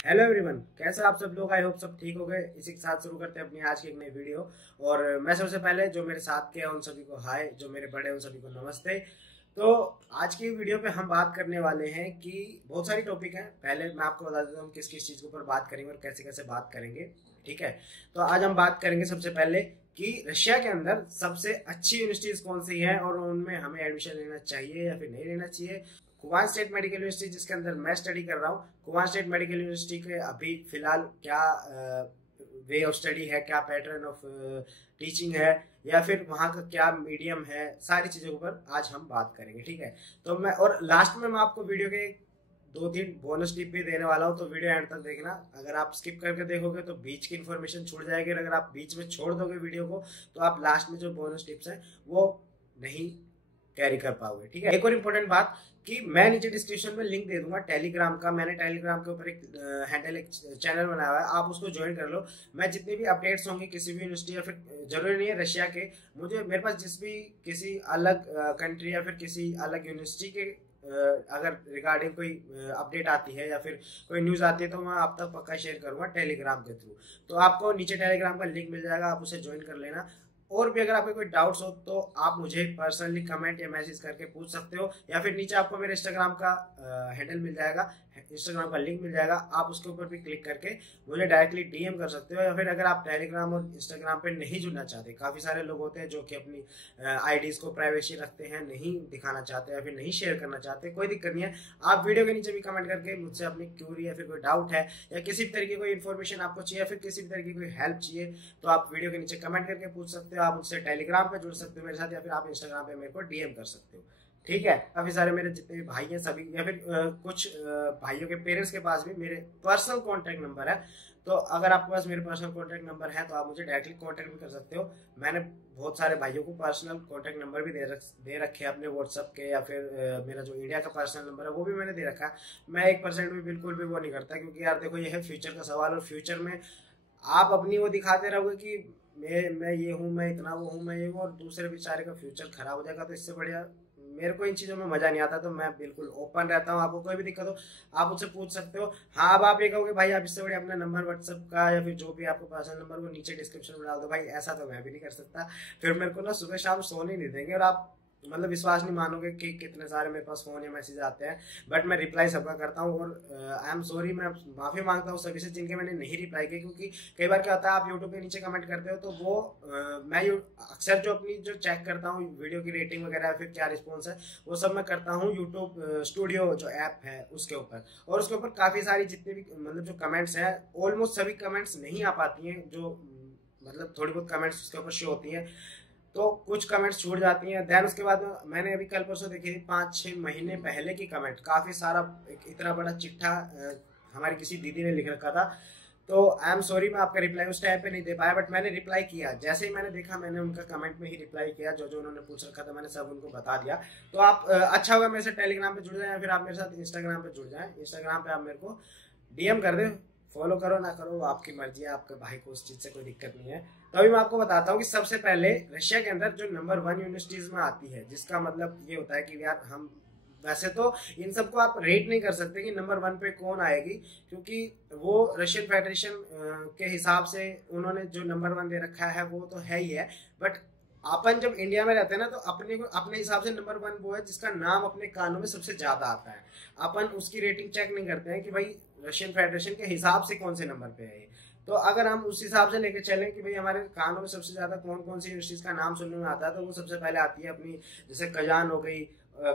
Hello everyone, कैसे आप सब लोग। आई होप सब ठीक हो गए। इसी के साथ शुरू करते हैं अपनी आज की एक नई वीडियो। और मैं सबसे पहले जो मेरे साथ के हैं उन सभी को हाय, जो मेरे बड़े हैं उन सभी को नमस्ते। तो आज की वीडियो पे हम बात करने वाले हैं कि बहुत सारी टॉपिक हैं। पहले मैं आपको बता देता हूँ किस किस चीज़ के ऊपर बात करेंगे और कैसे कैसे बात करेंगे। ठीक है, तो आज हम बात करेंगे सबसे पहले कि रशिया के अंदर सबसे अच्छी यूनिवर्सिटीज कौन सी हैं और उनमें हमें एडमिशन लेना चाहिए या फिर नहीं लेना चाहिए। कुवान स्टेट मेडिकल यूनिवर्सिटी जिसके अंदर मैं स्टडी कर रहा हूँ, कुवान स्टेट मेडिकल यूनिवर्सिटी के अभी फिलहाल क्या वे ऑफ स्टडी है, क्या पैटर्न ऑफ टीचिंग है, या फिर वहाँ का क्या मीडियम है, सारी चीज़ों के ऊपर आज हम बात करेंगे। ठीक है, तो मैं और लास्ट में मैं आपको वीडियो के दो तीन बोनस टिप भी देने वाला हूँ, तो वीडियो एंड तक देखना। अगर आप स्किप करके देखोगे तो बीच की इन्फॉर्मेशन छूट जाएगी, और अगर आप बीच में छोड़ दोगे वीडियो को तो आप लास्ट में जो बोनस टिप्स हैं वो नहीं कैरी कर पाओगे। ठीक है, एक और इम्पोर्टेंट बात कि मैं नीचे डिस्क्रिप्शन में लिंक दे दूंगा टेलीग्राम का। मैंने टेलीग्राम के ऊपर एक हैंडल, एक चैनल बनाया हुआ है, आप उसको ज्वाइन कर लो। मैं जितनी भी अपडेट्स होंगे किसी भी यूनिवर्सिटी या फिर जरूरी नहीं है रशिया के, मुझे मेरे पास जिस भी किसी अलग कंट्री या फिर किसी अलग यूनिवर्सिटी के अगर रिगार्डिंग कोई अपडेट आती है या फिर कोई न्यूज़ आती है तो मैं आप तक पक्का शेयर करूंगा टेलीग्राम के थ्रू। तो आपको नीचे टेलीग्राम का लिंक मिल जाएगा, आप उसे ज्वाइन कर लेना। और भी अगर आपके कोई डाउट्स हो तो आप मुझे पर्सनली कमेंट या मैसेज करके पूछ सकते हो, या फिर नीचे आपको मेरे इंस्टाग्राम का हैंडल मिल जाएगा, इंस्टाग्राम का लिंक मिल जाएगा, आप उसके ऊपर भी क्लिक करके मुझे डायरेक्टली डीएम कर सकते हो। या फिर अगर आप टेलीग्राम और इंस्टाग्राम पे नहीं जुड़ना चाहते, काफ़ी सारे लोग होते हैं जो कि अपनी आईडीज को प्राइवेसी रखते हैं, नहीं दिखाना चाहते या फिर नहीं शेयर करना चाहते, कोई दिक्कत नहीं है। आप वीडियो के नीचे भी कमेंट करके मुझसे अपनी क्यूरी या फिर कोई डाउट है या किसी भी तरीके कोई इन्फॉर्मेशन आपको चाहिए या फिर किसी भी तरीके की कोई हेल्प चाहिए तो आप वीडियो के नीचे कमेंट करके पूछ सकते हो। आप मुझसे टेलीग्राम पे जुड़ सकते हो मेरे साथ, या फिर आप इंस्टाग्राम पे मेरे को डीएम कर सकते हो। ठीक है, काफी सारे मेरे जितने भी भाई हैं सभी, या फिर कुछ भाइयों के पेरेंट्स के पास भी मेरे पर्सनल कांटेक्ट नंबर है। तो अगर आपके पास मेरे पर्सनल कांटेक्ट नंबर है तो आप मुझे डायरेक्टली कांटेक्ट भी कर सकते हो। मैंने बहुत सारे भाइयों को पर्सनल कांटेक्ट नंबर भी दे रखे हैं अपने व्हाट्सअप के, या फिर मेरा जो इंडिया का पर्सनल नंबर है वो भी मैंने दे रखा है। मैं 1% भी बिल्कुल भी वो नहीं करता, क्योंकि यार देखो ये है फ्यूचर का सवाल, और फ्यूचर में आप अपनी वो दिखाते रहोगे कि मैं ये हूँ, मैं इतना वो हूँ, मैं ये हूँ, और दूसरे बेचारे का फ्यूचर खराब हो जाएगा। तो इससे बढ़िया मेरे को इन चीज़ों में मज़ा नहीं आता। तो मैं बिल्कुल ओपन रहता हूँ, आपको कोई भी दिक्कत हो आप मुझसे पूछ सकते हो। हाँ, अब आप ये कहोगे भाई आप इससे बढ़िया अपना नंबर व्हाट्सअप का या फिर जो भी आपको पर्सनल नंबर वो नीचे डिस्क्रिप्शन में डाल दो। भाई ऐसा तो मैं भी नहीं कर सकता, फिर मेरे को ना सुबह शाम सोने नहीं देंगे, और आप मतलब विश्वास नहीं मानोगे कि कितने सारे मेरे पास फोन या मैसेज आते हैं। बट मैं रिप्लाई सबका करता हूँ, और आई एम सॉरी, मैं माफ़ी मांगता हूँ सभी से जिनके मैंने नहीं रिप्लाई किया। क्योंकि कई बार क्या होता है, आप यूट्यूब के नीचे कमेंट करते हो तो वो मैं अक्सर जो अपनी जो चेक करता हूँ वीडियो की रेटिंग वगैरह फिर क्या रिस्पॉन्स है, वो सब मैं करता हूँ यूट्यूब स्टूडियो जो ऐप है उसके ऊपर। और उसके ऊपर काफ़ी सारी जितनी भी मतलब जो कमेंट्स हैं, ऑलमोस्ट सभी कमेंट्स नहीं आ पाती हैं, जो मतलब थोड़ी बहुत कमेंट्स उसके ऊपर शो होती हैं, तो कुछ कमेंट्स छूट जाती हैं। देन उसके बाद मैंने अभी कल परसों देखी थी 5-6 महीने पहले की कमेंट, काफ़ी सारा इतना बड़ा चिट्ठा हमारी किसी दीदी ने लिख रखा था। तो आई एम सॉरी, मैं आपका रिप्लाई उस टाइम पे नहीं दे पाया, बट मैंने रिप्लाई किया। जैसे ही मैंने देखा मैंने उनका कमेंट में ही रिप्लाई किया, जो जो उन्होंने पूछ रखा था मैंने सब उनको बता दिया। तो आप अच्छा होगा मेरे से टेलीग्राम पे जुड़ जाए, या फिर आप मेरे साथ इंस्टाग्राम पे जुड़ जाए। इंस्टाग्राम पे आप मेरे को डीएम कर दे, फॉलो करो ना करो वो आपकी मर्जी है, आपके भाई को उस चीज़ से कोई दिक्कत नहीं है। तो अभी मैं आपको बताता हूँ कि सबसे पहले रशिया के अंदर जो नंबर 1 यूनिवर्सिटीज में आती है, जिसका मतलब ये होता है कि यार हम वैसे तो इन सबको आप रेट नहीं कर सकते कि नंबर 1 पे कौन आएगी, क्योंकि वो रशियन फेडरेशन के हिसाब से उन्होंने जो नंबर 1 दे रखा है वो तो है ही है। बट अपन जब इंडिया में रहते हैं ना, तो अपने को अपने हिसाब से नंबर 1 वो है जिसका नाम अपने कानों में सबसे ज्यादा आता है। अपन उसकी रेटिंग चेक नहीं करते हैं कि भाई रशियन फेडरेशन के हिसाब से कौन से नंबर पे है ये। तो अगर हम उस हिसाब से लेके चलें कि भाई हमारे कानों में सबसे ज्यादा कौन कौन सी यूनिवर्सिटीज का नाम सुनने में आता है, तो वो सबसे पहले आती है अपनी, जैसे कजान हो गई,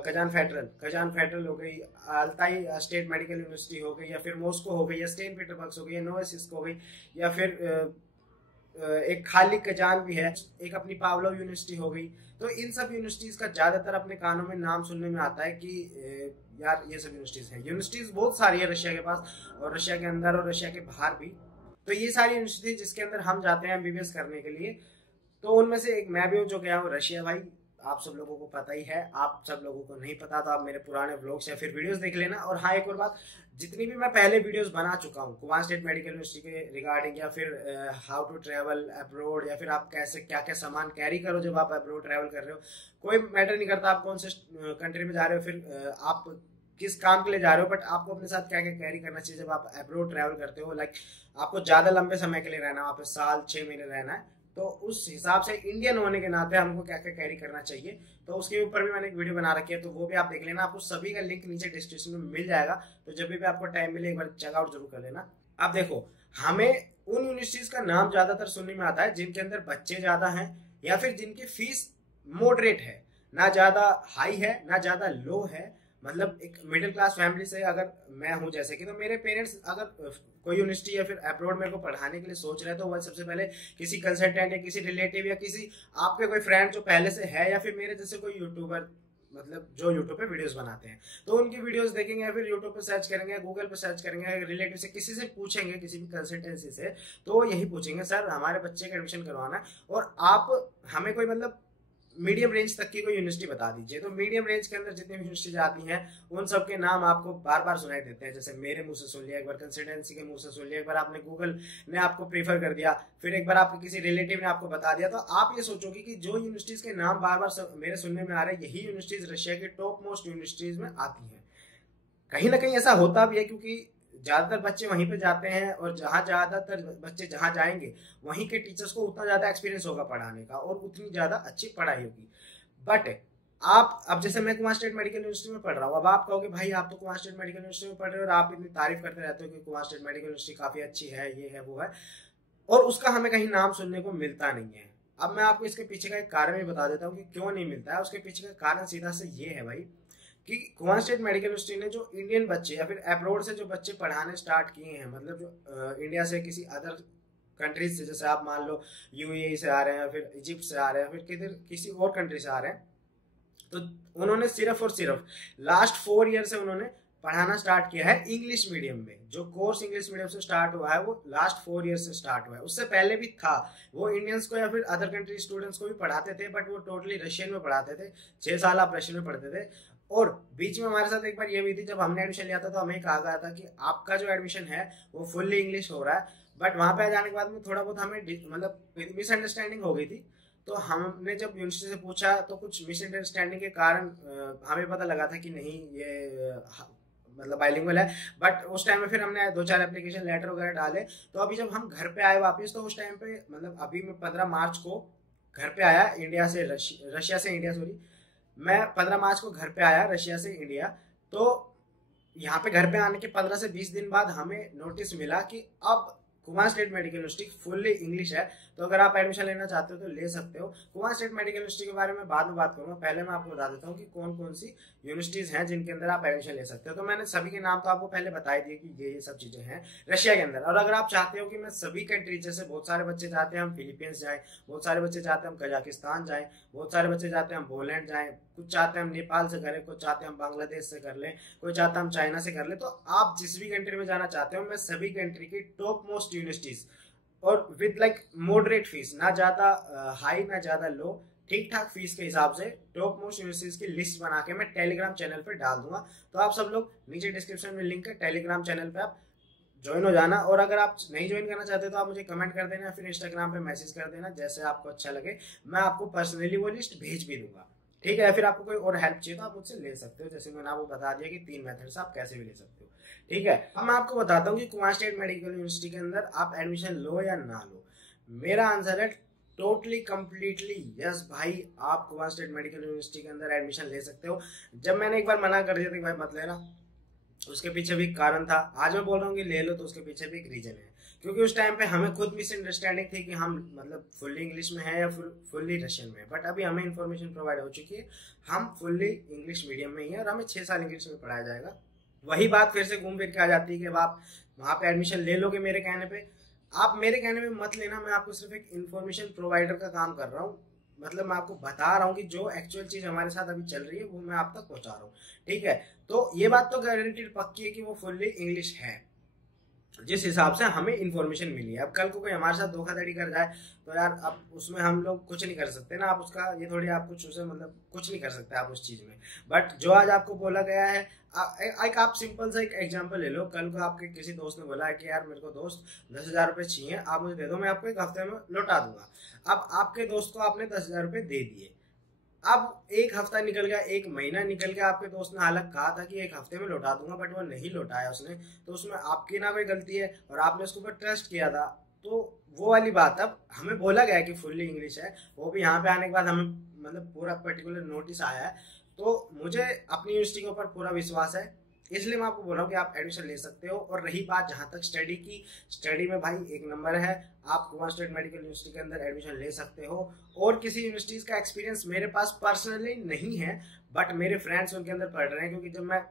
कजान फेडरल हो गई, अल्ताई स्टेट मेडिकल यूनिवर्सिटी हो गई, या फिर मॉस्को हो गई, या सेंट पीटरबर्ग हो गई, या नोवोसिस्क हो गई, या फिर एक खाली कजान भी है, एक अपनी पावलो यूनिवर्सिटी हो गई। तो इन सब यूनिवर्सिटीज का ज्यादातर अपने कानों में नाम सुनने में आता है कि यार ये सब यूनिवर्सिटीज हैं। यूनिवर्सिटीज बहुत सारी है रशिया के पास, और रशिया के अंदर और रशिया के बाहर भी। तो ये सारी यूनिवर्सिटी जिसके अंदर हम जाते हैं एमबीबीएस करने के लिए, तो उनमें से एक मैं भी हूँ जो गया हूँ रशिया। भाई आप सब लोगों को पता ही है, आप सब लोगों को नहीं पता तो आप मेरे पुराने व्लॉग्स या फिर वीडियोस देख लेना। और हाँ, एक और बात, जितनी भी मैं पहले वीडियोस बना चुका हूँ कुवान स्टेट मेडिकल यूनिवर्सिटी के रिगार्डिंग, या फिर हाउ टू ट्रैवल अब्रोड, या फिर आप कैसे क्या क्या सामान कैरी करो जब आप अब्रोड ट्रैवल कर रहे हो, कोई मैटर नहीं करता आप कौन से कंट्री में जा रहे हो, फिर आप किस काम के लिए जा रहे हो, बट आपको अपने साथ क्या क्या कैरी करना चाहिए जब आप अब्रॉड ट्रैवल करते हो। लाइक आपको ज्यादा लंबे समय के लिए रहना है, वहाँ पे साल 6 महीने रहना है, तो उस हिसाब से इंडियन होने के नाते हमको क्या क्या कैरी करना चाहिए, तो उसके ऊपर भी मैंने एक वीडियो बना रखी है, तो वो भी आप देख लेना। आपको सभी का लिंक नीचे डिस्क्रिप्शन में मिल जाएगा, तो जब भी आपको टाइम मिले एक बार चेकआउट जरूर कर लेना। आप देखो, हमें उन यूनिवर्सिटीज का नाम ज्यादातर सुनने में आता है जिनके अंदर बच्चे ज्यादा हैं या फिर जिनकी फीस मॉडरेट है, ना ज्यादा हाई है ना ज्यादा लो है। मतलब एक मिडिल क्लास फैमिली से अगर मैं हूं जैसे कि, तो मेरे पेरेंट्स अगर कोई यूनिवर्सिटी या फिर अब्रॉड मेरे को पढ़ाने के लिए सोच रहे हैं, तो वह सबसे पहले किसी कंसल्टेंट या किसी रिलेटिव या किसी आपके कोई फ्रेंड जो पहले से है, या फिर मेरे जैसे कोई यूट्यूबर, मतलब जो यूट्यूब पे वीडियोस बनाते हैं, तो उनकी वीडियोस देखेंगे या फिर यूट्यूब पे सर्च करेंगे, गूगल पे सर्च करेंगे, रिलेटिव से किसी से पूछेंगे, किसी भी कंसल्टेंसी से, तो यही पूछेंगे सर हमारे बच्चे का एडमिशन करवाना है और आप हमें कोई मतलब मीडियम रेंज तक की कोई यूनिवर्सिटी बता दीजिए। तो मीडियम रेंज के अंदर जितनी यूनिवर्सिटी आती हैं उन सब के नाम आपको बार बार सुनाई देते हैं। जैसे मेरे मुंह से सुन लिया एक बार, कंसल्टेंसी के मुंह से सुन लिया एक बार, आपने गूगल ने आपको प्रीफर कर दिया, फिर एक बार आपके किसी रिलेटिव ने आपको बता दिया, तो आप ये सोचोगे कि जो यूनिवर्सिटीज के नाम बार बार मेरे सुनने में आ रहे हैं, यही यूनिवर्सिटीज रशिया की टॉप मोस्ट यूनिवर्सिटीज में आती हैं। कहीं ना कहीं ऐसा होता भी है, क्योंकि ज्यादातर बच्चे वहीं पे जाते हैं और जहाँ ज्यादातर बच्चे जहाँ जाएंगे वहीं के टीचर्स को उतना ज्यादा एक्सपीरियंस होगा पढ़ाने का और उतनी ज्यादा अच्छी पढ़ाई होगी। बट आप अब जैसे मैं कुमार स्टेट मेडिकल यूनिवर्सिटी में पढ़ रहा हूँ, अब आप कहोगे भाई आप तो कुमार स्टेट मेडिकल यूनिवर्सिटी में पढ़ रहे हो और आप इतनी तारीफ करते रहते हो कि कुमार स्टेट मेडिकल यूनिवर्सिटी काफी अच्छी है, ये है वो है, और उसका हमें कहीं नाम सुनने को मिलता नहीं है। अब मैं आपको इसके पीछे का एक कारण भी बता देता हूँ कि क्यों नहीं मिलता है। उसके पीछे का कारण सीधा से ये है भाई कि कुमार स्टेट मेडिकल यूनिवर्सिटी ने जो इंडियन बच्चे या फिर अब्रॉड से जो बच्चे पढ़ाने स्टार्ट किए हैं, मतलब जो इंडिया से किसी अदर कंट्रीज से, जैसे आप मान लो यूएई से आ रहे हैं, फिर इजिप्ट से आ रहे हैं, फिर किधर किसी और कंट्री से आ रहे हैं, तो उन्होंने सिर्फ और सिर्फ लास्ट 4 ईयर से उन्होंने पढ़ाना स्टार्ट किया है इंग्लिश मीडियम में। जो कोर्स इंग्लिश मीडियम से स्टार्ट हुआ है वो लास्ट 4 ईयर से स्टार्ट हुआ है। उससे पहले भी था, वो इंडियंस को या फिर अदर कंट्री स्टूडेंट्स को भी पढ़ाते थे, बट वो टोटली रशियन में पढ़ाते थे। 6 साल आप रशियन में पढ़ते थे। और बीच में हमारे साथ एक बार ये हुई थी, जब हमने एडमिशन लिया था तो हमें कहा गया था कि आपका जो एडमिशन है वो फुल्ली इंग्लिश हो रहा है, बट वहां पे जाने के बाद में थोड़ा बहुत हमें मतलब मिसअंडरस्टैंडिंग हो गई थी। तो हमने जब यूनिवर्सिटी से पूछा तो कुछ मिसअंडरस्टैंडिंग के कारण हमें पता लगा था कि नहीं ये मतलब बाइलिंगुअल है। बट उस टाइम में फिर हमने 2-4 एप्लीकेशन लेटर वगैरह डाले। तो अभी जब हम घर पे आए वापस, तो उस टाइम पे मतलब अभी मैं 15 मार्च को घर पे आया इंडिया से, रशिया से इंडिया, सॉरी, मैं 15 मार्च को घर पे आया रशिया से इंडिया। तो यहाँ पे घर पे आने के 15 से 20 दिन बाद हमें नोटिस मिला कि अब Kumar state medical university fully English है। तो अगर आप एडमिशन लेना चाहते हो तो ले सकते हो। कुमार स्टेट मेडिकल यूनिवर्सिटी के बारे में बाद में बात करूंगा, पहले मैं आपको बता देता हूँ कि कौन कौन सी यूनिवर्सिटीज हैं जिनके अंदर आप एडमिशन ले सकते हो। तो मैंने सभी के नाम तो आपको पहले बता ही दिए कि ये सब चीजें हैं रशिया के अंदर। और अगर आप चाहते हो कि मैं सभी कंट्री, जैसे बहुत सारे बच्चे चाहते हैं हम फिलीपींस जाएं, बहुत सारे बच्चे चाहते हैं हम कजाकिस्तान जाएं, बहुत सारे बच्चे चाहते हैं हम पोलैंड जाएं, कुछ चाहते हैं हम नेपाल से करें, कुछ चाहते हैं हम बांग्लादेश से कर लें, कोई चाहता है हम चाइना से कर लें, तो आप जिस भी कंट्री में जाना चाहते हो, मैं सभी कंट्री की टॉप मोस्ट यूनिवर्सिटीज और विद लाइक मॉडरेट फीस, ना ज्यादा हाई ना ज्यादा लो, ठीक ठाक फीस के हिसाब से टॉप मोस्ट यूनिवर्सिटीज की लिस्ट बना के मैं टेलीग्राम चैनल पे डाल दूंगा। तो आप सब लोग नीचे डिस्क्रिप्शन में लिंक है, टेलीग्राम चैनल पे आप ज्वाइन हो जाना। और अगर आप नहीं ज्वाइन करना चाहते तो आप मुझे कमेंट कर देना, फिर इंस्टाग्राम पे मैसेज कर देना, जैसे आपको अच्छा लगे मैं आपको पर्सनली वो लिस्ट भेज भी दूंगा, ठीक है। फिर आपको कोई और हेल्प चाहिए तो आप मुझसे ले सकते हो, जैसे मैंने आपको बता दिया कि 3 मेथड से आप कैसे भी ले सकते हो, ठीक है। अब मैं आपको बताता हूँ कि कुमार स्टेट मेडिकल यूनिवर्सिटी के अंदर आप एडमिशन लो या ना लो। मेरा आंसर है टोटली कंप्लीटली यस भाई, आप कुमार स्टेट मेडिकल यूनिवर्सिटी के अंदर एडमिशन ले सकते हो। जब मैंने एक बार मना कर दिया था कि भाई मत लेना, उसके पीछे भी एक कारण था। आज मैं बोल रहा हूँ कि ले लो, तो उसके पीछे भी एक रीजन है, क्योंकि उस टाइम पे हमें खुद मिसअंडरस्टैंडिंग थी कि हम मतलब फुल्ली इंग्लिश में है या फुल्ली रशियन में है। बट अभी हमें इन्फॉर्मेशन प्रोवाइड हो चुकी है, हम फुल्ली इंग्लिश मीडियम में ही है और हमें 6 साल इंग्लिश में पढ़ाया जाएगा। वही बात फिर से घूम फिर के आ जाती है कि अब आप वहाँ पे एडमिशन ले लोगे मेरे कहने पे। आप मेरे कहने पे मत लेना, मैं आपको सिर्फ एक इन्फॉर्मेशन प्रोवाइडर का काम कर रहा हूँ। मतलब मैं आपको बता रहा हूँ कि जो एक्चुअल चीज हमारे साथ अभी चल रही है वो मैं आप तक पहुंचा रहा हूँ, ठीक है। तो ये बात तो गारंटीड पक्की है कि वो फुल्ली इंग्लिश है, जिस हिसाब से हमें इन्फॉर्मेशन मिली है। अब कल को कोई हमारे साथ धोखाधड़ी कर जाए तो यार अब उसमें हम लोग कुछ नहीं कर सकते ना, आप उसका ये थोड़ी आप कुछ उसे मतलब कुछ नहीं कर सकते आप उस चीज में। बट जो आज आपको बोला गया है, एक आप सिंपल सा एक एग्जांपल ले लो। कल को आपके किसी दोस्त ने बोला है कि यार मेरे को दोस्त 10,000 रुपये चाहिए, आप मुझे दे दो, मैं आपको 1 हफ्ते में लौटा दूंगा। अब आपके दोस्त को आपने 10,000 रुपये दे दिए। अब एक हफ्ता निकल गया, एक महीना निकल गया, आपके दोस्त ने हालांकि कहा था कि एक हफ्ते में लौटा दूंगा, बट वो नहीं लौटाया उसने। तो उसमें आपकी ना कोई गलती है और आपने उसके ऊपर ट्रस्ट किया था। तो वो वाली बात, अब हमें बोला गया है कि फुल्ली इंग्लिश है, वो भी यहाँ पे आने के बाद हमें मतलब पूरा पर्टिकुलर नोटिस आया है। तो मुझे अपनी यूनिवर्सिटी के ऊपर पूरा विश्वास है, इसलिए मैं आपको बोल रहा हूँ कि आप एडमिशन ले सकते हो। और रही बात जहाँ तक स्टडी की, स्टडी में भाई एक नंबर है, आप गोवा स्टेट मेडिकल यूनिवर्सिटी के अंदर एडमिशन ले सकते हो। और किसी यूनिवर्सिटीज का एक्सपीरियंस मेरे पास पर्सनली नहीं है, बट मेरे फ्रेंड्स उनके अंदर पढ़ रहे हैं। क्योंकि जब मैं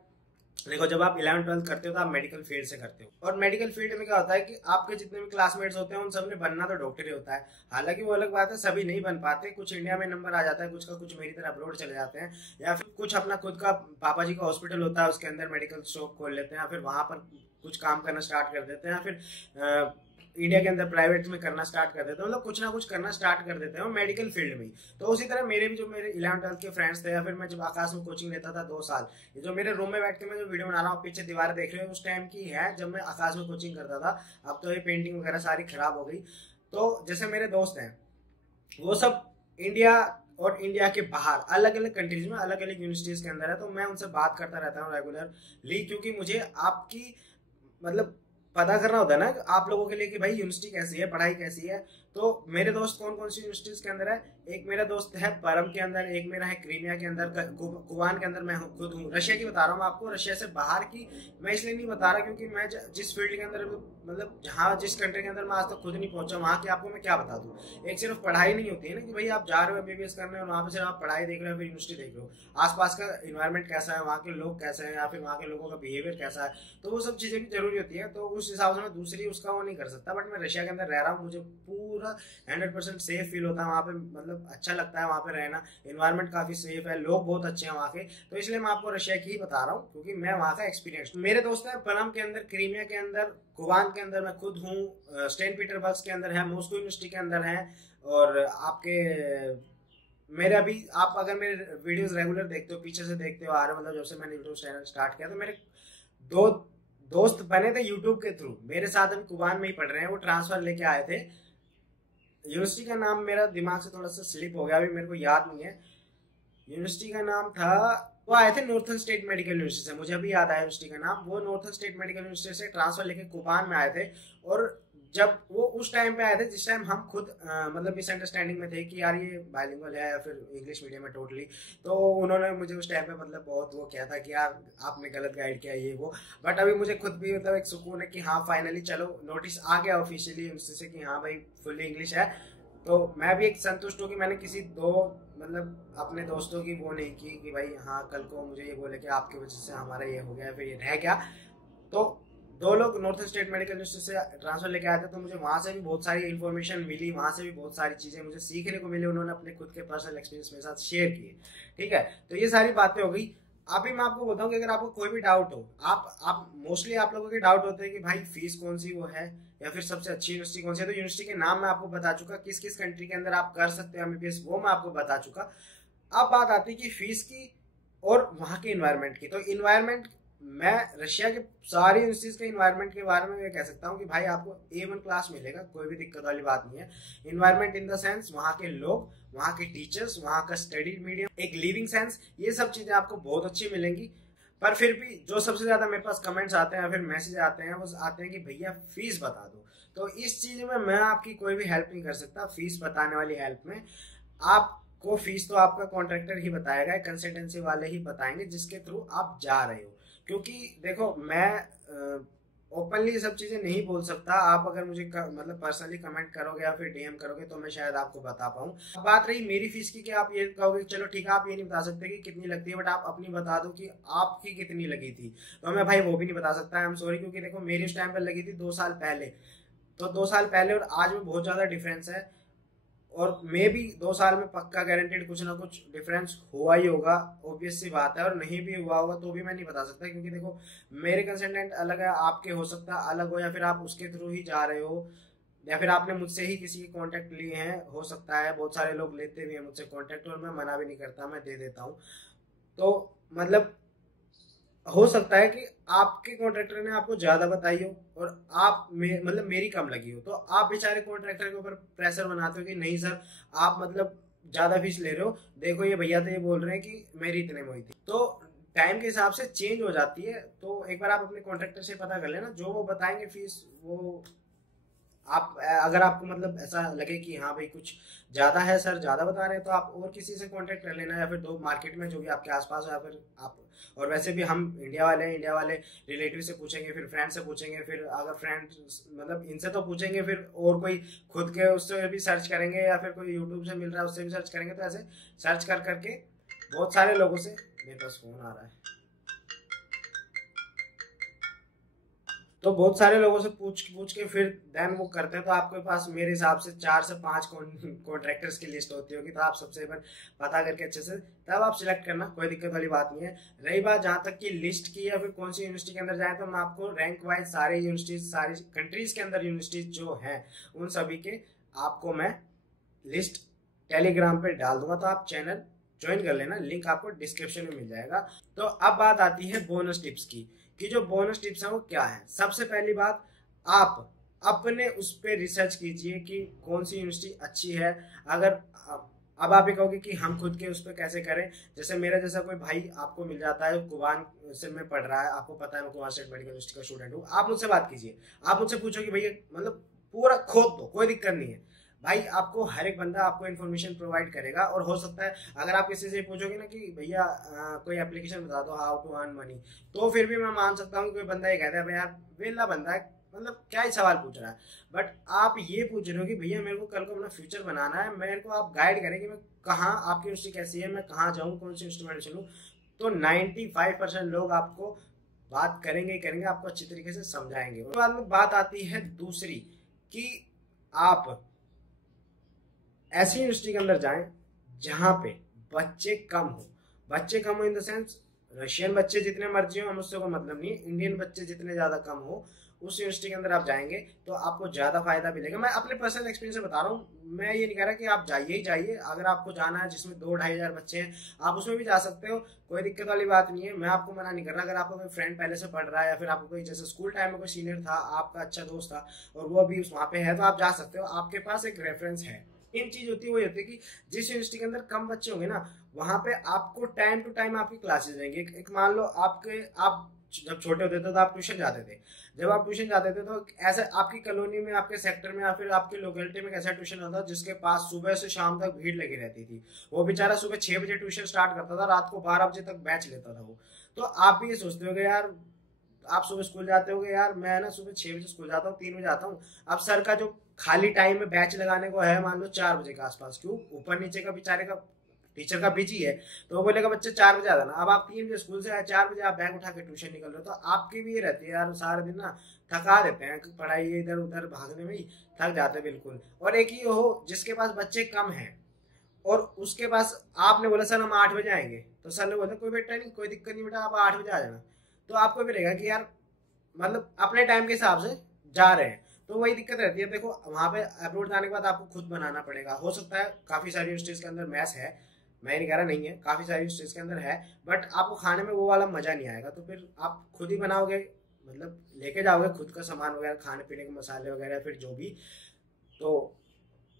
देखो, जब आप 11th-12th करते हो तो आप मेडिकल फील्ड से करते हो, और मेडिकल फील्ड में क्या होता है कि आपके जितने भी क्लासमेट्स होते हैं उन सब ने बनना तो डॉक्टर ही होता है। हालांकि वो अलग बात है, सभी नहीं बन पाते, कुछ इंडिया में नंबर आ जाता है, कुछ का कुछ मेरी तरह अब्रॉड चले जाते हैं, या फिर कुछ अपना खुद का पापा जी का हॉस्पिटल होता है उसके अंदर मेडिकल शॉप खोल लेते हैं, या फिर वहां पर कुछ काम करना स्टार्ट कर देते हैं, या फिर इंडिया के अंदर प्राइवेट में करना स्टार्ट कर देते हैं, मतलब कुछ ना कुछ करना स्टार्ट कर देते हैं मेडिकल फील्ड में। तो उसी तरह मेरे भी जो मेरे 11th-12th के फ्रेंड्स थे, या फिर मैं जब आकाश में कोचिंग लेता था 2 साल, ये जो मेरे रूम में बैठ के मैं जो वीडियो बना रहा हूँ पीछे दीवार देख रहे हो, उस टाइम की है जब मैं आकाश में कोचिंग करता था। अब तो ये पेंटिंग वगैरह सारी खराब हो गई। तो जैसे मेरे दोस्त हैं वो सब इंडिया और इंडिया के बाहर अलग अलग कंट्रीज में अलग अलग यूनिवर्सिटीज के अंदर है, तो मैं उनसे बात करता रहता हूँ रेगुलरली, क्योंकि मुझे आपकी मतलब पता करना होता है ना आप लोगों के लिए कि भाई यूनिवर्सिटी कैसी है, पढ़ाई कैसी है। तो मेरे दोस्त कौन कौन सी यूनिवर्सिटीज के अंदर है, एक मेरा दोस्त है परम के अंदर, एक मेरा है क्रीमिया के अंदर, कुबान के अंदर मैं खुद हूँ। रशिया की बता रहा हूँ आपको, रशिया से बाहर की मैं इसलिए नहीं बता रहा क्योंकि मैं जिस फील्ड के अंदर मतलब जहाँ जिस कंट्री के अंदर मैं आज तक खुद नहीं पहुंचा, वहाँ की आपको मैं क्या बता दूँ। एक सिर्फ पढ़ाई नहीं होती है ना कि भाई आप जा रहे हो MBBS करने और वहाँ पे सिर्फ आप पढ़ाई देख रहे हो फिर यूनिवर्सिटी देख रहे हो, आसपास का इन्वायरमेंट कैसा है, वहाँ के लोग कैसे हैं, या फिर वहाँ के लोगों का बिहेवियर कैसा है, तो वो सब चीज़ें भी जरूरी होती है। तो उस हिसाब से मैं दूसरी उसका वो नहीं कर सकता, बट मैं रशिया के अंदर रह रहा हूँ, मुझे पूरा 100% सेफ फील होता है वहाँ पे, मतलब अच्छा लगता है वहाँ पे रहना, इन्वायरमेंट काफी सेफ है, लोग बहुत अच्छे हैं वहाँ के। तो इसलिए मैं आपको रशिया की ही बता रहा हूँ क्योंकि मैं वहाँ का एक्सपीरियंस। मेरे दोस्त हैं परम के अंदर, क्रीमिया के अंदर, कुबान के अंदर मैं खुद हूँ, सेंट पीटर्सबर्ग के अंदर है, मॉस्को यूनिवर्सिटी के अंदर है। और आपके मेरे अभी आप अगर मेरे वीडियोस रेगुलर देखते हो, पीछे से देखते हो आ रहे हो, मतलब जब से मैंने यूट्यूब चैनल स्टार्ट किया, तो मेरे दो दोस्त बने थे यूट्यूब के थ्रू, मेरे साथ अभी कुबान में ही पढ़ रहे हैं, वो ट्रांसफर लेके आए थे। यूनिवर्सिटी का नाम मेरा दिमाग से थोड़ा सा स्लिप हो गया, अभी मेरे को याद नहीं है। यूनिवर्सिटी का नाम था, वो आए थे नॉर्थन स्टेट मेडिकल यूनिवर्सिटी से, मुझे अभी याद आया यूनिवर्सिटी का नाम। वो नॉर्थन स्टेट मेडिकल यूनिवर्सिटी से ट्रांसफर लेके कुबान में आए थे। और जब वो उस टाइम पे आए थे जिस टाइम हम खुद मतलब मिसअंडरस्टैंडिंग में थे कि यार ये बाइलिंगुअल है या फिर इंग्लिश मीडियम है टोटली। तो उन्होंने मुझे उस टाइम पे मतलब बहुत वो किया था कि यार आपने गलत गाइड किया ये वो। बट अभी मुझे खुद भी मतलब एक सुकून है कि हाँ फाइनली चलो नोटिस आ गया ऑफिशियली उनसे से कि हाँ भाई फुल्ली इंग्लिश है। तो मैं भी एक संतुष्ट हूँ कि मैंने किसी दो मतलब अपने दोस्तों की वो नहीं की कि भाई हाँ कल को मुझे ये बोले कि आपकी वजह से हमारा ये हो गया फिर ये रह गया। तो दो लोग नॉर्थन स्टेट मेडिकल यूनिवर्सिटी से ट्रांसफर लेके आए थे, तो मुझे वहाँ से भी बहुत सारी इन्फॉर्मेशन मिली, वहाँ से भी बहुत सारी चीज़ें मुझे सीखने को मिली, उन्होंने अपने खुद के पर्सनल एक्सपीरियंस मेरे साथ शेयर किए। ठीक है, तो ये सारी बातें हो गई। अभी मैं आपको बताऊं कि अगर आपको कोई भी डाउट हो, आप मोस्टली आप लोगों के डाउट होते हैं कि भाई फीस कौन सी वो है या फिर सबसे अच्छी यूनिवर्सिटी कौन सी है। तो यूनिवर्सिटी के नाम मैं आपको बता चुका, किस किस कंट्री के अंदर आप कर सकते हैं MBBS वो मैं आपको बता चुका। अब बात आती है कि फीस की और वहाँ के इन्वायरमेंट की। तो इन्वायरमेंट मैं रशिया के सारी यूनिवर्सिटीज के इन्वायरमेंट के बारे में कह सकता हूँ कि भाई आपको A1 क्लास मिलेगा, कोई भी दिक्कत वाली बात नहीं है। इन्वायरमेंट इन द सेंस वहाँ के लोग, वहाँ के टीचर्स, वहाँ का स्टडी मीडियम, एक लिविंग सेंस, ये सब चीजें आपको बहुत अच्छी मिलेंगी। पर फिर भी जो सबसे ज्यादा मेरे पास कमेंट्स आते हैं या फिर मैसेज आते हैं वो आते हैं कि भैया फीस बता दो। तो इस चीज में मैं आपकी कोई भी हेल्प नहीं कर सकता फीस बताने वाली हेल्प में। आपको फीस तो आपका कॉन्ट्रैक्टर ही बताएगा, कंसल्टेंसी वाले ही बताएंगे जिसके थ्रू आप जा रहे हो। क्योंकि देखो मैं ओपनली ये सब चीजें नहीं बोल सकता। आप अगर मुझे मतलब पर्सनली कमेंट करोगे या फिर DM करोगे तो मैं शायद आपको बता पाऊँ। बात रही मेरी फीस की कि आप ये कहोगे चलो ठीक है आप ये नहीं बता सकते कि कितनी लगती है, बट आप अपनी बता दो कि आपकी कितनी लगी थी। तो मैं भाई वो भी नहीं बता सकता, आई एम सॉरी। क्योंकि देखो मेरी उस टाइम पर लगी थी 2 साल पहले, तो 2 साल पहले और आज में बहुत ज्यादा डिफरेंस है। और मे भी 2 साल में पक्का गारंटेड कुछ ना कुछ डिफरेंस हुआ ही होगा, ऑब्वियस सी बात है। और नहीं भी हुआ होगा तो भी मैं नहीं बता सकता, क्योंकि देखो मेरे कंसल्टेंट अलग है, आपके हो सकता है अलग हो, या फिर आप उसके थ्रू ही जा रहे हो, या फिर आपने मुझसे ही किसी के कॉन्टेक्ट लिए हैं, हो सकता है। बहुत सारे लोग लेते भी हैं मुझसे कॉन्टेक्ट और मैं मना भी नहीं करता, मैं दे देता हूँ। तो मतलब हो सकता है कि आपके कॉन्ट्रैक्टर ने आपको ज्यादा बताई हो और आप मतलब मेरी कम लगी हो, तो आप बेचारे कॉन्ट्रैक्टर के ऊपर प्रेशर बनाते हो कि नहीं सर आप मतलब ज़्यादा फीस ले रहे हो, देखो ये भैया तो ये बोल रहे हैं कि मेरी इतने में हुई थी। तो टाइम के हिसाब से चेंज हो जाती है। तो एक बार आप अपने कॉन्ट्रैक्टर से पता कर लेना, जो वो बताएंगे फीस वो आप, अगर आपको मतलब ऐसा लगे कि हाँ भाई कुछ ज़्यादा है सर, ज़्यादा बता रहे हैं, तो आप और किसी से कांटेक्ट कर लेना, या फिर दो मार्केट में जो भी आपके आसपास हो, या फिर आप, और वैसे भी हम इंडिया वाले हैं, इंडिया वाले रिलेटिव से पूछेंगे, फिर फ्रेंड से पूछेंगे, फिर अगर फ्रेंड मतलब इनसे तो पूछेंगे, फिर और कोई खुद के उससे भी सर्च करेंगे, या फिर कोई यूट्यूब से मिल रहा है उससे भी सर्च करेंगे। तो ऐसे सर्च कर करके बहुत सारे लोगों से, मेरे पास फ़ोन आ रहा है, तो बहुत सारे लोगों से पूछ पूछ के फिर देन वो करते हैं। तो आपके पास मेरे हिसाब से 4 से 5 कॉन्ट्रैक्टर्स की लिस्ट होती होगी। तो आप सबसे एक बार पता करके अच्छे से तब आप सिलेक्ट करना, कोई दिक्कत वाली बात नहीं है। रही बात जहाँ तक की लिस्ट की या फिर कौन सी यूनिवर्सिटी के अंदर जाए, तो मैं आपको रैंक वाइज सारे यूनिवर्सिटीज, सारी कंट्रीज के अंदर यूनिवर्सिटीज जो हैं उन सभी के आपको मैं लिस्ट टेलीग्राम पे डाल दूंगा। तो आप चैनल ज्वाइन कर लेना, लिंक आपको डिस्क्रिप्शन में मिल जाएगा। तो अब बात आती है बोनस टिप्स की, कि जो बोनस टिप्स है वो क्या है। सबसे पहली बात, आप अपने उस पर रिसर्च कीजिए कि कौन सी यूनिवर्सिटी अच्छी है। अगर अब आप ये कहोगे कि हम खुद के उस पर कैसे करें, जैसे मेरा जैसा कोई भाई आपको मिल जाता है, कुबान से में पढ़ रहा है, आपको पता है मैं कुबान स्टेट मेडिकल यूनिवर्सिटी का स्टूडेंट हूँ, आप मुझसे बात कीजिए, आप मुझसे पूछो कि भैया मतलब पूरा खोद दो, कोई दिक्कत नहीं है भाई। आपको हर एक बंदा आपको इन्फॉर्मेशन प्रोवाइड करेगा। और हो सकता है अगर आप किसी से पूछोगे ना कि भैया कोई एप्लीकेशन बता दो हाउ टू अर्न मनी, तो फिर भी मैं मान सकता हूँ कि कोई बंदा ये कहता है भाई यार वेला बंदा है, मतलब क्या ही सवाल पूछ रहा है। बट आप ये पूछ रहे हो कि भैया मेरे को कल को अपना फ्यूचर बनाना है, मेरे को आप गाइड करें कि मैं कहाँ, आपकी यूनिवर्सिटी कैसी है, मैं कहाँ जाऊँ, कौन सी यूनिवर्सिटी में एडमिशन लूँ। तो 95% लोग आपको बात करेंगे ही करेंगे, आपको अच्छी तरीके से समझाएंगे। उसके बाद में बात आती है दूसरी, कि आप ऐसी यूनिवर्सिटी के अंदर जाएं जहां पे बच्चे कम हो। बच्चे कम हो इन द सेंस, रशियन बच्चे जितने मर्जी हो हम उससे कोई मतलब नहीं है, इंडियन बच्चे जितने ज्यादा कम हो उस यूनिवर्सिटी के अंदर आप जाएंगे तो आपको ज्यादा फायदा मिलेगा। मैं अपने पर्सनल एक्सपीरियंस से बता रहा हूँ, मैं ये नहीं कह रहा कि आप जाइए ही जाइए। अगर आपको जाना है जिसमें 2-2,500 बच्चे हैं, आप उसमें भी जा सकते हो, कोई दिक्कत वाली बात नहीं है, मैं आपको मना नहीं कर रहा। अगर आपका कोई फ्रेंड पहले से पढ़ रहा है, या फिर आपको कोई जैसे स्कूल टाइम में कोई सीनियर था, आपका अच्छा दोस्त था और वो अभी वहाँ पे है, तो आप जा सकते हो, आपके पास एक रेफरेंस है। इन चीज होती है वो होती है कि जिस यूनिवर्सिटी के अंदर कम बच्चे होंगे ना, वहां पे आपको टाइम टू टाइम आपकी क्लासेस रहेंगी। एक मान लो आपके, आप जब छोटे होते थे तो आप ट्यूशन जाते थे, जब आप ट्यूशन जाते थे तो ऐसे आपकी कॉलोनी में, आपके सेक्टर में, या फिर आपकी लोकेलिटी में कैसा ट्यूशन होता था जिसके पास सुबह से शाम तक भीड़ लगी रहती थी। वो बेचारा सुबह 6 बजे ट्यूशन स्टार्ट करता था, रात को 12 बजे तक बैच लेता था वो। तो आप भी ये सोचते हो यार, आप सुबह स्कूल जाते होगे, यार मैं ना सुबह 6 बजे स्कूल जाता हूँ, 3 बजे आता हूँ। अब सर का जो खाली टाइम में बैच लगाने को है मान लो 4 बजे के आसपास, क्यों, ऊपर नीचे का बेचारे का टीचर का बिजी है, तो वो बोलेगा बच्चे 4 बजे आ जाना। अब आप 3 बजे स्कूल से आए, 4 बजे आप बैग उठा के ट्यूशन निकल रहे हो, तो आपकी भी ये रहती है यार, सारा दिन ना थका देते हैं, पढ़ाई इधर उधर भागने में ही थक जाते हैं बिल्कुल। और एक ही हो जिसके पास बच्चे कम हैं और उसके पास आपने बोला सर हम 8 बजे आएंगे, तो सर ने बोला कोई बेटा नहीं, कोई दिक्कत नहीं बेटा, आप 8 बजे आ जाना। तो आपको भी रहेगा कि यार मतलब अपने टाइम के हिसाब से जा रहे हैं। तो वही दिक्कत रहती है। देखो वहां पे अप्रोड जाने के बाद आपको खुद बनाना पड़ेगा। हो सकता है काफी सारी यूनिवर्सिटीज के अंदर मैथ्स है, मैं नहीं कह रहा नहीं है, काफी सारी यूनिवर्सिटीज के अंदर है, बट आपको खाने में वो वाला मजा नहीं आएगा। तो फिर आप खुद ही बनाओगे, मतलब लेके जाओगे खुद का सामान वगैरह, खाने पीने के मसाले वगैरह, फिर जो भी। तो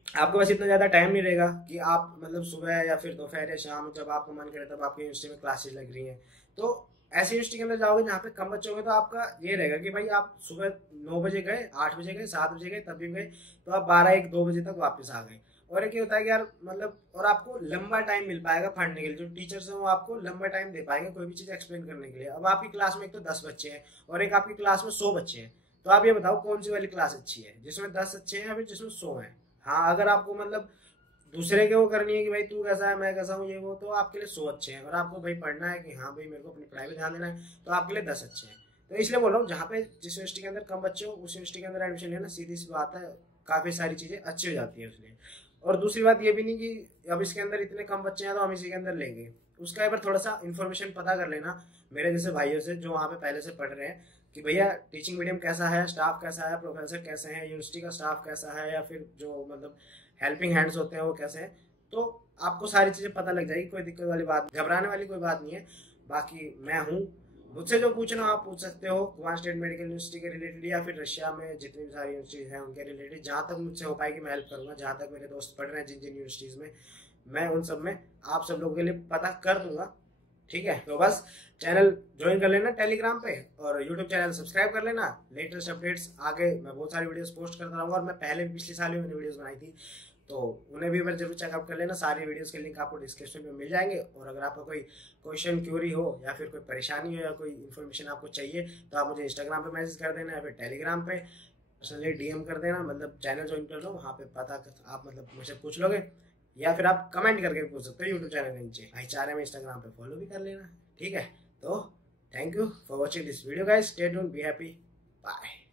आपके पास इतना ज्यादा टाइम नहीं रहेगा कि आप मतलब सुबह या फिर दोपहर या शाम जब आपका मन करे तब आपकी यूनिवर्सिटी में क्लासेस लग रही हैं। तो ऐसी यूनिवर्सिटी के अंदर जाओगे जहाँ पे कम बच्चे होंगे, तो आपका ये रहेगा कि भाई आप सुबह 9 बजे गए, 8 बजे गए, 7 बजे गए, तब भी गए, तो आप 12-1-2 बजे तक वापस आ गए। और एक ये होता है कि यार मतलब, और आपको लंबा टाइम मिल पाएगा पढ़ने के लिए, जो टीचर्स हैं वो आपको लंबा टाइम दे पाएंगे कोई भी चीज एक्सप्लेन करने के लिए। अब आपकी क्लास में एक तो 10 बच्चे हैं और एक आपकी क्लास में 100 बच्चे हैं, तो आप ये बताओ कौन सी वाली क्लास अच्छी है, जिसमें 10 अच्छे हैं या फिर जिसमें 100 हैं। हाँ अगर आपको मतलब दूसरे के वो करनी है कि भाई तू कैसा है मैं कैसा हूँ ये वो, तो आपके लिए 100 अच्छे हैं। और आपको भाई पढ़ना है कि हाँ भाई मेरे को अपनी पढ़ाई पे ध्यान देना है, तो आपके लिए 10 अच्छे हैं। तो इसलिए बोल रहा हूँ जहाँ पे जिस यूनिवर्सिटी के अंदर कम बच्चे हो उस यूनिवर्सिटी के अंदर एडमिशन लेना, सीधी सी बात है, काफी सारी चीजें अच्छी हो जाती है उसमें। और दूसरी बात ये भी नहीं कि अब इसके अंदर इतने कम बच्चे हैं तो हम इसी के अंदर लेंगे, उसका एक बार थोड़ा सा इन्फॉर्मेशन पता कर लेना मेरे जैसे भाइयों से जो वहाँ पे पहले से पढ़ रहे हैं, कि भैया टीचिंग मीडियम कैसा है, स्टाफ कैसा है, प्रोफेसर कैसे हैं, यूनिवर्सिटी का स्टाफ कैसा है, या फिर जो मतलब हेल्पिंग हैंड्स होते हैं वो कैसे हैं। तो आपको सारी चीजें पता लग जाएगी, कोई दिक्कत वाली बात, घबराने वाली कोई बात नहीं है। बाकी मैं हूँ, मुझसे जो पूछना आप पूछ सकते हो कुबान स्टेट मेडिकल यूनिवर्सिटी के रिलेटेड, या फिर रशिया में जितनी भी सारी यूनिवर्सिटीज हैं उनके रिलेटेड, जहाँ तक मुझसे हो पाएगी मैं हेल्प करूंगा। जहाँ तक मेरे दोस्त पढ़ रहे हैं जिन जिन यूनिवर्सिटीज में, मैं उन सब में आप सब लोगों के लिए पता कर दूंगा। ठीक है, तो बस चैनल ज्वाइन कर लेना टेलीग्राम पे और यूट्यूब चैनल सब्सक्राइब कर लेना। लेटेस्ट अपडेट्स आगे मैं बहुत सारी वीडियोस पोस्ट करता रहूँगा, और मैं पहले भी पिछले साल भी मैंने वीडियोस बनाई थी, तो उन्हें भी मैं जरूर चेकआउट कर लेना। सारी वीडियोस के लिंक आपको डिस्क्रिप्शन में मिल जाएंगे। और अगर आपका कोई क्वेश्चन क्यूरी हो या फिर कोई परेशानी हो या कोई इन्फॉर्मेशन आपको चाहिए तो आप मुझे इंस्टाग्राम पे मैसेज कर देना या फिर टेलीग्राम पे पर्सनली डीएम कर देना। मतलब चैनल ज्वाइन कर लो, वहाँ पे पता आप मतलब मुझसे पूछ लोगे, या फिर आप कमेंट करके पूछ सकते हो यूट्यूब चैनल के नीचे। भाईचारे में इंस्टाग्राम पे फॉलो भी कर लेना। ठीक है, तो thank you for watching this video guys, stay tuned, be happy, bye.